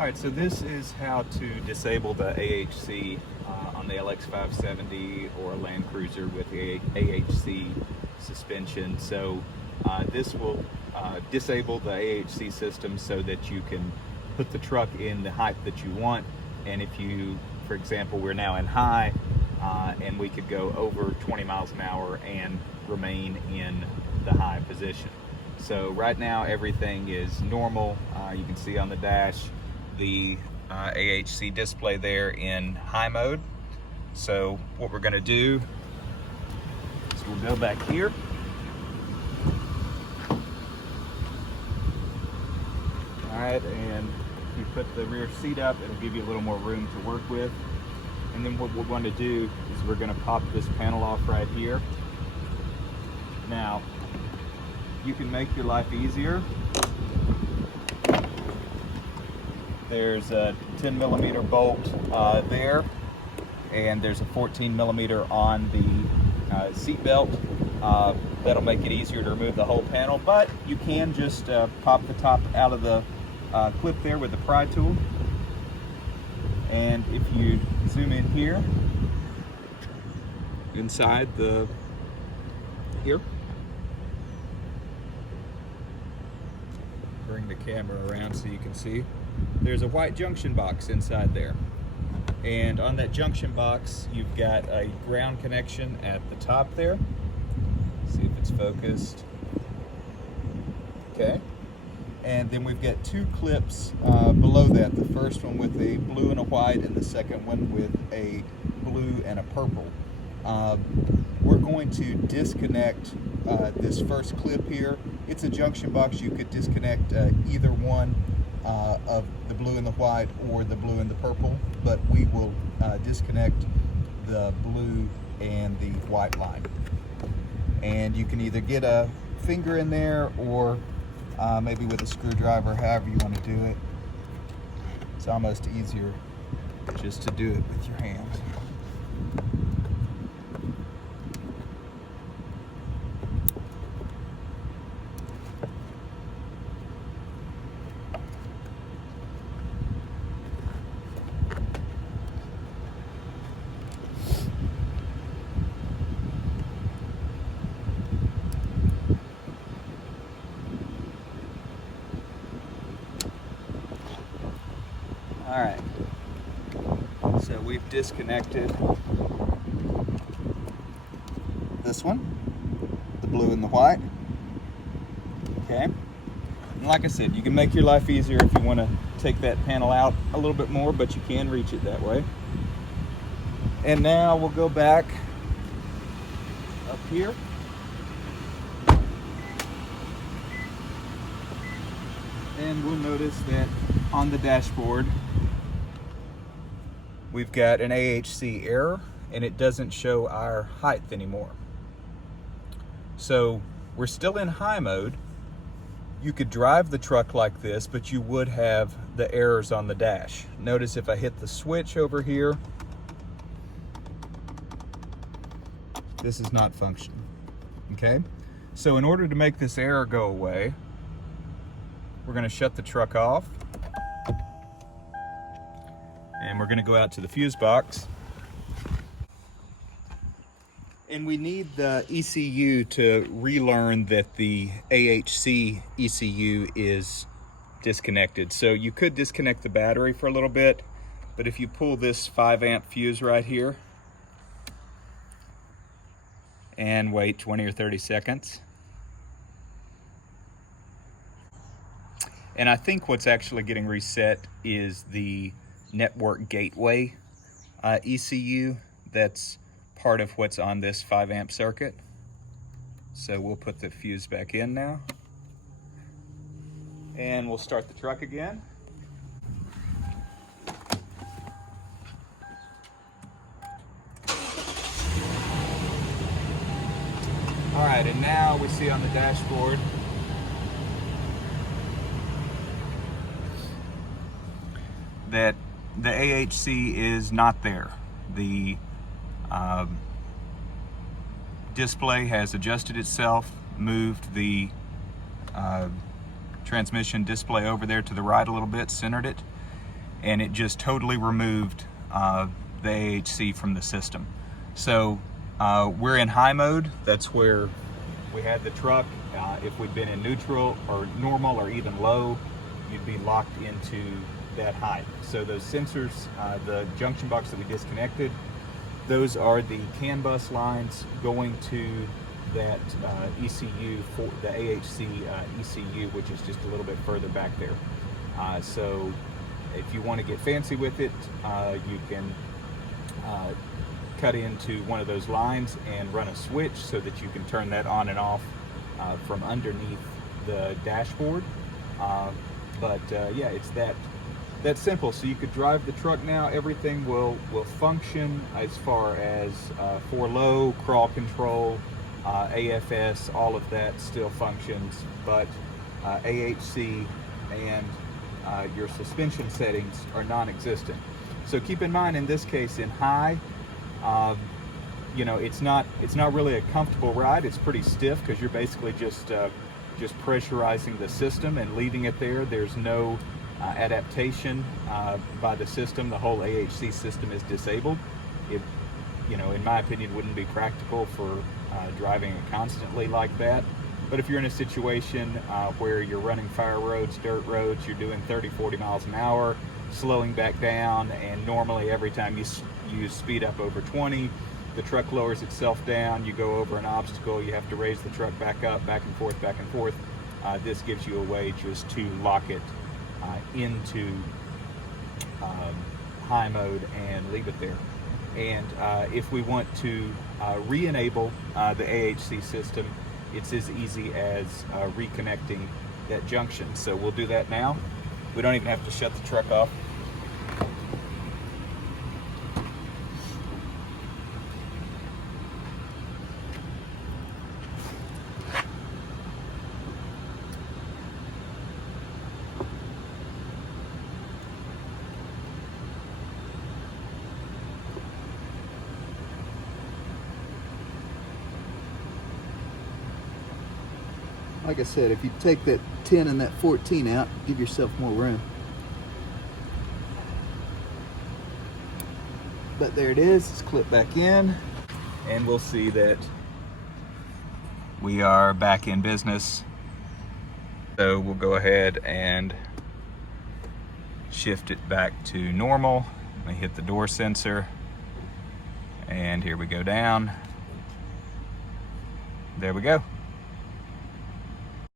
All right, so this is how to disable the AHC on the LX570 or a Land Cruiser with the AHC suspension. So this will disable the AHC system so that you can put the truck in the height that you want. And if you, for example, we're now in high and we could go over 20 miles an hour and remain in the high position. So right now everything is normal. You can see on the dash the AHC display there in high mode. So what we're going to do is we'll go back here. All right, and if you put the rear seat up, it'll give you a little more room to work with. And then what we're going to do is we're going to pop this panel off right here. Now, you can make your life easier. There's a 10 millimeter bolt there, and there's a 14 millimeter on the seat belt. That'll make it easier to remove the whole panel, but you can just pop the top out of the clip there with the pry tool. And if you zoom in here, inside here, bring the camera around so you can see, there's a white junction box inside there. And on that junction box, you've got a ground connection at the top there. See if it's focused. Okay. And then we've got two clips below that. The first one with a blue and a white, and the second one with a blue and a purple. We're going to disconnect this first clip here. It's a junction box. You could disconnect either one of the blue and the white or the blue and the purple, but we will disconnect the blue and the white line. And you can either get a finger in there or maybe with a screwdriver, however you want to do it. It's almost easier just to do it with your hands. All right, so we've disconnected this one, the blue and the white. Okay, and like I said, you can make your life easier if you want to take that panel out a little bit more, but you can reach it that way. And now we'll go back up here. And we'll notice that on the dashboard, we've got an AHC error, and it doesn't show our height anymore. So we're still in high mode. You could drive the truck like this, but you would have the errors on the dash. Notice if I hit the switch over here, this is not functioning, okay? So in order to make this error go away, we're gonna shut the truck off. And we're going to go out to the fuse box. And we need the ECU to relearn that the AHC ECU is disconnected. So you could disconnect the battery for a little bit, but if you pull this 5-amp fuse right here and wait 20 or 30 seconds. And I think what's actually getting reset is the network gateway ECU that's part of what's on this 5-amp circuit. So we'll put the fuse back in now, and we'll start the truck again. All right, and now we see on the dashboard that the AHC is not there. The display has adjusted itself, moved the transmission display over there to the right a little bit, centered it, and it just totally removed the AHC from the system. So we're in high mode. That's where we had the truck. If we'd been in neutral or normal or even low, you'd be locked into that high. So those sensors, the junction box that we disconnected, those are the CAN bus lines going to that ECU, for the AHC ECU, which is just a little bit further back there. So if you want to get fancy with it, you can cut into one of those lines and run a switch so that you can turn that on and off from underneath the dashboard. Yeah, it's that simple. So you could drive the truck now. Everything will function as far as for low, crawl control, AFS, all of that still functions, but AHC and your suspension settings are non-existent. So keep in mind, in this case, in high, you know, it's not really a comfortable ride. It's pretty stiff because you're basically just pressurizing the system and leaving it there. There's no adaptation by the system. The whole AHC system is disabled. It, you know, in my opinion, wouldn't be practical for driving it constantly like that. But if you're in a situation where you're running fire roads, dirt roads, you're doing 30-40 miles an hour, slowing back down, and normally every time you speed up over 20, the truck lowers itself down, you go over an obstacle, you have to raise the truck back up, back and forth, back and forth. This gives you a way just to lock it into high mode and leave it there. And if we want to re-enable the AHC system, it's as easy as reconnecting that junction. So we'll do that now. We don't even have to shut the truck off. Like I said, if you take that 10 and that 14 out, give yourself more room. But there it is, it's clipped back in. And we'll see that we are back in business. So we'll go ahead and shift it back to normal. I hit the door sensor, and here we go down. There we go.